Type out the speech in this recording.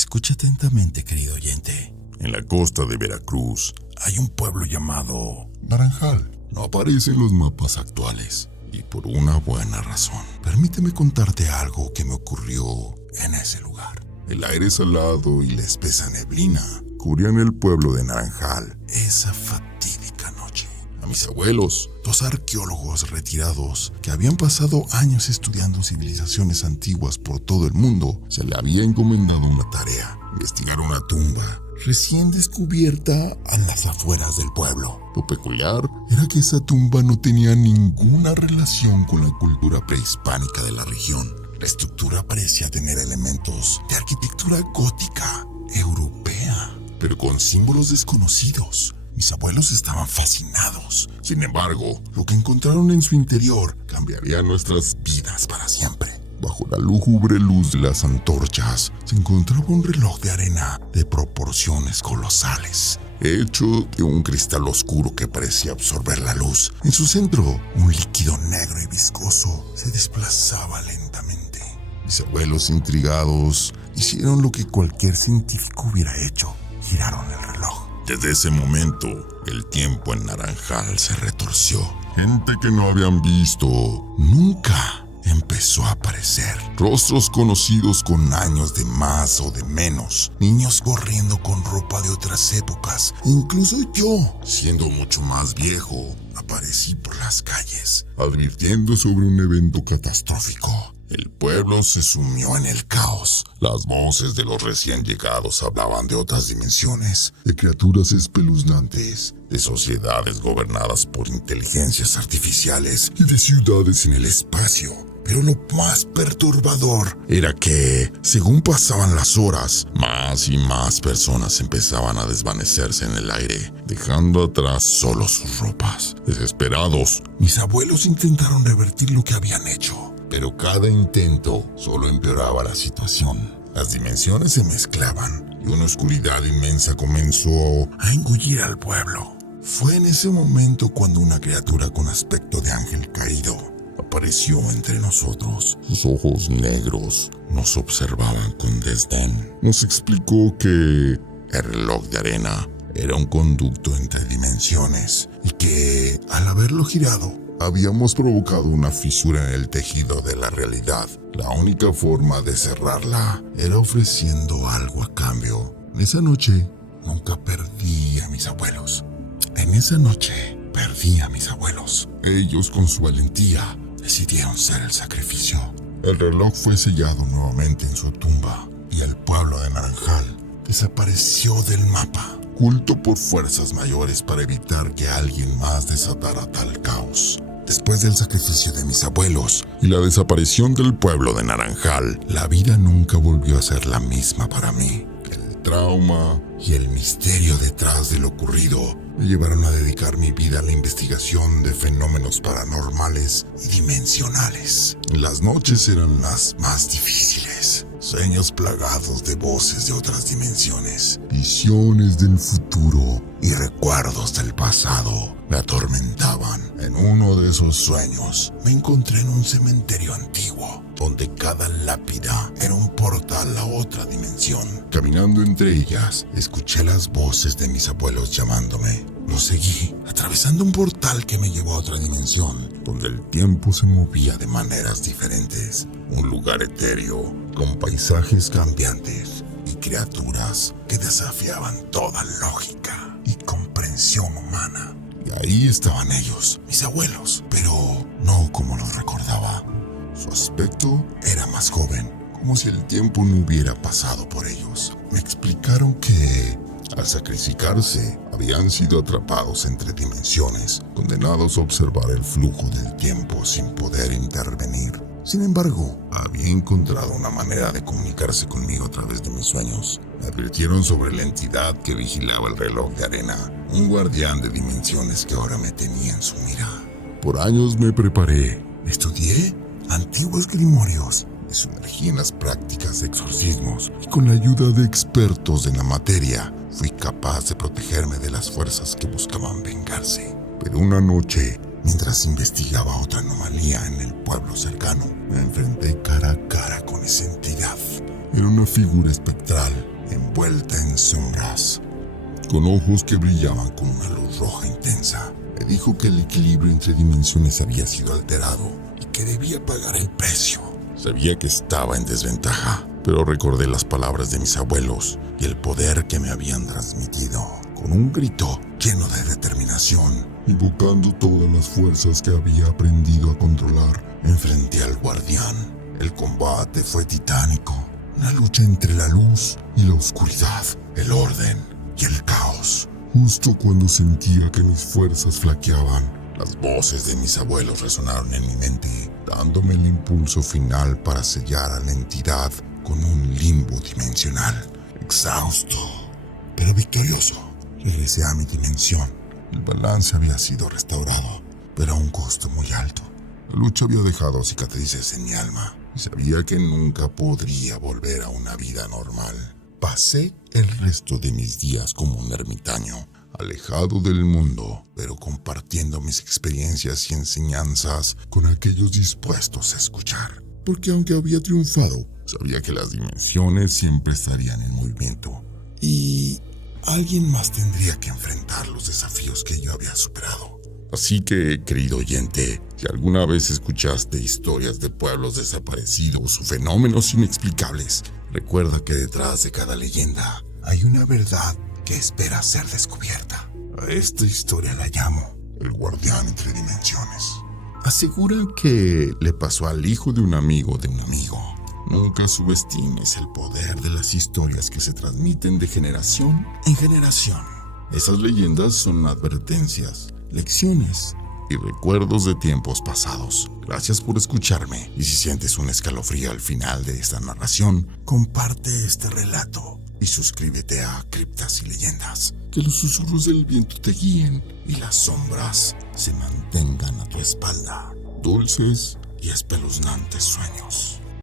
Escucha atentamente, querido oyente. En la costa de Veracruz hay un pueblo llamado Naranjal. No aparece en los mapas actuales, y por una buena razón. Permíteme contarte algo que me ocurrió en ese lugar. El aire salado y la espesa neblina cubrían el pueblo de Naranjal esa fatídica noche. A mis abuelos, dos arqueólogos retirados que habían pasado años estudiando civilizaciones antiguas por todo el mundo, se le había encomendado una tarea: investigar una tumba recién descubierta en las afueras del pueblo. Lo peculiar era que esa tumba no tenía ninguna relación con la cultura prehispánica de la región. La estructura parecía tener elementos de arquitectura gótica europea, pero con símbolos desconocidos. Mis abuelos estaban fascinados. Sin embargo, lo que encontraron en su interior cambiaría nuestras vidas para siempre. Bajo la lúgubre luz de las antorchas se encontraba un reloj de arena de proporciones colosales, hecho de un cristal oscuro que parecía absorber la luz. En su centro, un líquido negro y viscoso se desplazaba lentamente. Mis abuelos, intrigados, hicieron lo que cualquier científico hubiera hecho: giraron el reloj. Desde ese momento, el tiempo en Naranjal se retorció. Gente que no habían visto nunca empezó a aparecer. Rostros conocidos con años de más o de menos. Niños corriendo con ropa de otras épocas. Incluso yo, siendo mucho más viejo, aparecí por las calles, advirtiendo sobre un evento catastrófico. El pueblo se sumió en el caos. Las voces de los recién llegados hablaban de otras dimensiones, de criaturas espeluznantes, de sociedades gobernadas por inteligencias artificiales y de ciudades en el espacio. Pero lo más perturbador era que, según pasaban las horas, más y más personas empezaban a desvanecerse en el aire, dejando atrás solo sus ropas. Desesperados, mis abuelos intentaron revertir lo que habían hecho, pero cada intento solo empeoraba la situación. Las dimensiones se mezclaban y una oscuridad inmensa comenzó a engullir al pueblo. Fue en ese momento cuando una criatura con aspecto de ángel caído apareció entre nosotros. Sus ojos negros nos observaban con desdén. Nos explicó que el reloj de arena era un conducto entre dimensiones y que, al haberlo girado, habíamos provocado una fisura en el tejido de la realidad. La única forma de cerrarla era ofreciendo algo a cambio. En esa noche, nunca perdí a mis abuelos. Ellos, con su valentía, decidieron ser el sacrificio. El reloj fue sellado nuevamente en su tumba y el pueblo de Naranjal desapareció del mapa, oculto por fuerzas mayores para evitar que alguien más desatara tal caos. Después del sacrificio de mis abuelos y la desaparición del pueblo de Naranjal, la vida nunca volvió a ser la misma para mí. El trauma y el misterio detrás de lo ocurrido me llevaron a dedicar mi vida a la investigación de fenómenos paranormales y dimensionales. Las noches eran las más difíciles. Sueños plagados de voces de otras dimensiones, visiones del futuro y recuerdos del pasado me atormentaban. En uno de esos sueños me encontré en un cementerio antiguo, donde cada lápida era un portal a otra dimensión. Caminando entre ellas, escuché las voces de mis abuelos llamándome. Los seguí, atravesando un portal que me llevó a otra dimensión, donde el tiempo se movía de maneras diferentes. Un lugar etéreo, con paisajes cambiantes y criaturas que desafiaban toda lógica y comprensión humana. Y ahí estaban ellos, mis abuelos, pero no como los recordaba. Su aspecto era más joven, como si el tiempo no hubiera pasado por ellos. Me explicaron que, al sacrificarse, habían sido atrapados entre dimensiones, condenados a observar el flujo del tiempo sin poder intervenir. Sin embargo, había encontrado una manera de comunicarse conmigo a través de mis sueños. Me advirtieron sobre la entidad que vigilaba el reloj de arena, un guardián de dimensiones que ahora me tenía en su mira. Por años me preparé, estudié antiguos grimorios, me sumergí en las prácticas de exorcismos y con la ayuda de expertos en la materia fui capaz de protegerme de las fuerzas que buscaban vengarse. Pero una noche, mientras investigaba otra anomalía en el pueblo cercano, me enfrenté cara a cara con esa entidad. Era una figura espectral, envuelta en sombras, con ojos que brillaban con una luz roja intensa. Me dijo que el equilibrio entre dimensiones había sido alterado y que debía pagar el precio. Sabía que estaba en desventaja, pero recordé las palabras de mis abuelos y el poder que me habían transmitido. Con un grito lleno de determinación, invocando todas las fuerzas que había aprendido a controlar, enfrenté al guardián. El combate fue titánico, una lucha entre la luz y la oscuridad, el orden y el caos. Justo cuando sentía que mis fuerzas flaqueaban, las voces de mis abuelos resonaron en mi mente, dándome el impulso final para sellar a la entidad con un limbo dimensional. Exhausto, pero victorioso, regresé a mi dimensión. El balance había sido restaurado, pero a un costo muy alto. La lucha había dejado cicatrices en mi alma y sabía que nunca podría volver a una vida normal. Pasé el resto de mis días como un ermitaño, alejado del mundo, pero compartiendo mis experiencias y enseñanzas con aquellos dispuestos a escuchar. Porque aunque había triunfado, sabía que las dimensiones siempre estarían en movimiento y alguien más tendría que enfrentar los desafíos que yo había superado. Así que, querido oyente, si alguna vez escuchaste historias de pueblos desaparecidos o fenómenos inexplicables, recuerda que detrás de cada leyenda hay una verdad que espera ser descubierta. A esta historia la llamo el guardián entre dimensiones. Aseguran que le pasó al hijo de un amigo de un amigo. Nunca subestimes el poder de las historias que se transmiten de generación en generación. Esas leyendas son advertencias, lecciones y recuerdos de tiempos pasados. Gracias por escucharme, y si sientes un escalofrío al final de esta narración, comparte este relato y suscríbete a Criptas y Leyendas. Que los susurros del viento te guíen y las sombras se mantengan a tu espalda. Dulces y espeluznantes sueños.